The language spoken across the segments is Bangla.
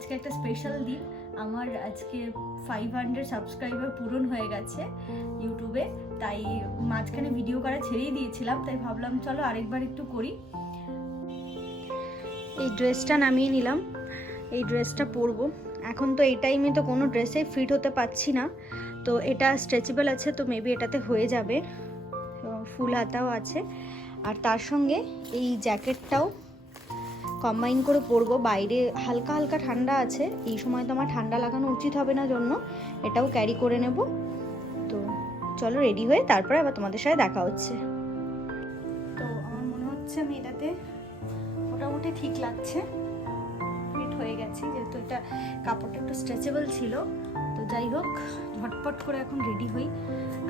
আজকে একটা স্পেশাল দিন। আমার আজকে 500 সাবস্ক্রাইবার পূরণ হয়ে গেছে ইউটিউবে, তাই মাঝখানে ভিডিও করা ছেড়েই দিয়েছিলাম, তাই ভাবলাম চলো আরেকবার একটু করি। এই ড্রেসটা নামিয়ে নিলাম, এই ড্রেসটা পরবো। এখন তো এই টাইমে তো কোনো ড্রেসে ফিট হতে পারছি না, তো এটা স্ট্রেচেবল আছে, তো মেবি এটাতে হয়ে যাবে। ফুল হাতাও আছে, আর তার সঙ্গে এই জ্যাকেটটাও কম্বাইন করে পরবো। বাইরে হালকা হালকা ঠান্ডা আছে, এই সময় তো আমার ঠান্ডা লাগানো উচিত হবে না, জন্য এটাও ক্যারি করে নেব। তো চলো রেডি হয়ে তারপরে আবার তোমাদের সাথে দেখা হচ্ছে। তো আমার মনে হচ্ছে আমি এটাতে মোটামুটি ঠিক লাগছে, ফিট হয়ে গেছি, যেহেতু এটা কাপড়টা একটু স্ট্রেচেবল ছিল। তো যাই হোক, ঝটপট করে এখন রেডি হই।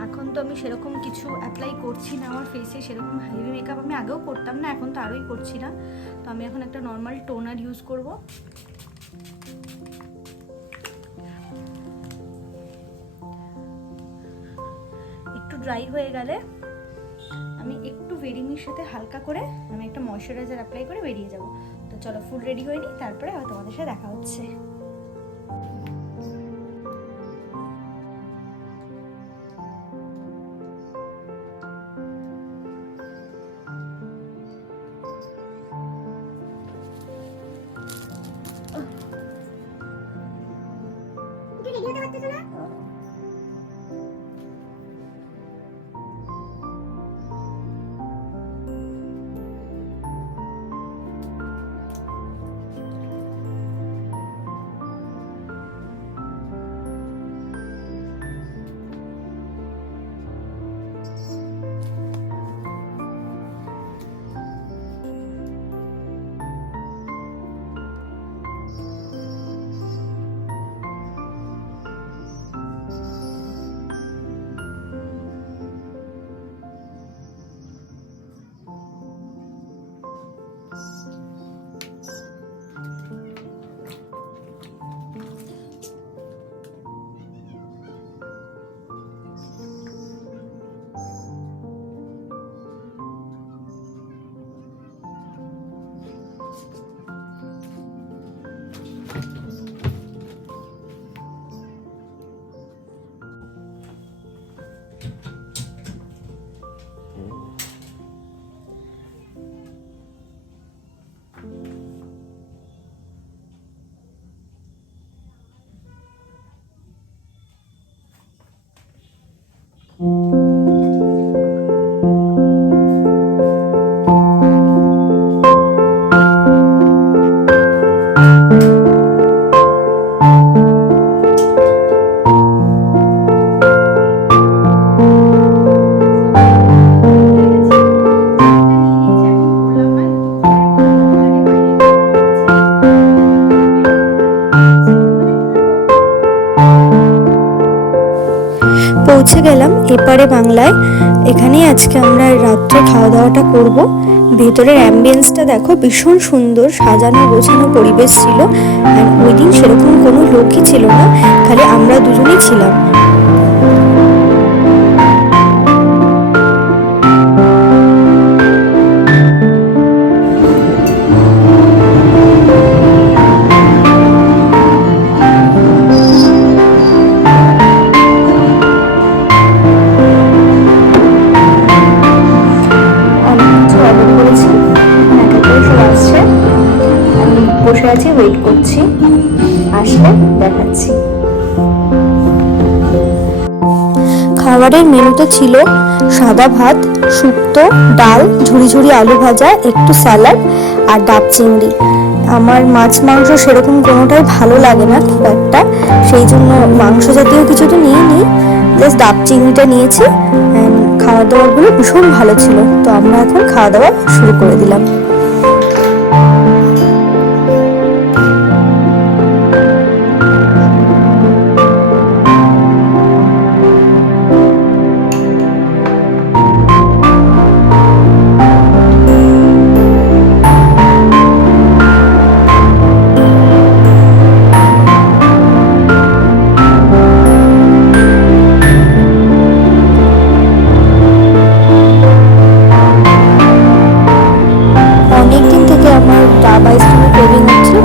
এখন তো আমি সেরকম কিছু অ্যাপ্লাই করছি না আমার ফেসে, সেরকম হেভি মেকআপ আমি আগেও করতাম না, এখন তো আরোই করছি না। তো আমি এখন একটা নর্মাল টোনার ইউজ করব। একটু ড্রাই হয়ে গেলে আমি একটু ভেরিমির সাথে হালকা করে আমি একটা ময়শ্চারাইজার অ্যাপ্লাই করে বেরিয়ে যাব। তো চলো ফুল রেডি হয়ে নিই, তারপরে আবার তোমাদের সাথে দেখা হচ্ছে। পৌঁছে গেলাম এপারে বাংলায়। এখানেই আজকে আমরা রাত্রে খাওয়া দাওয়াটা করব। ভেতরের অ্যাম্বিয়েন্সটা দেখো, ভীষণ সুন্দর সাজানো গোছানো পরিবেশ ছিল। আর ওই দিন সেরকম কোনো লোকই ছিল না, খালি আমরা দুজনেই ছিলাম। বসে আছি, ওয়েট করছি, আসলে দেখাচ্ছি। খাবারের মেনুতে ছিল সাদা ভাত, শুক্তো, ডাল, ঝুড়ি ঝুড়ি আলু ভাজা, একটু স্যালাড আর ডাব চিংড়ি। আমার মাছ মাংস সেরকম কোনোটাই ভালো লাগে না খুব একটা, সেই জন্য মাংস জাতীয় কিছু তো নিয়ে নিই, জাস্ট ডাব চিংড়িটা নিয়েছি। খাওয়া দাওয়াগুলো ভীষণ ভালো ছিল। তো আমরা এখন খাওয়া দাওয়া শুরু করে দিলাম।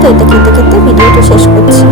তো এটা খেতে খেতে ভিডিওটা শেষ করছি।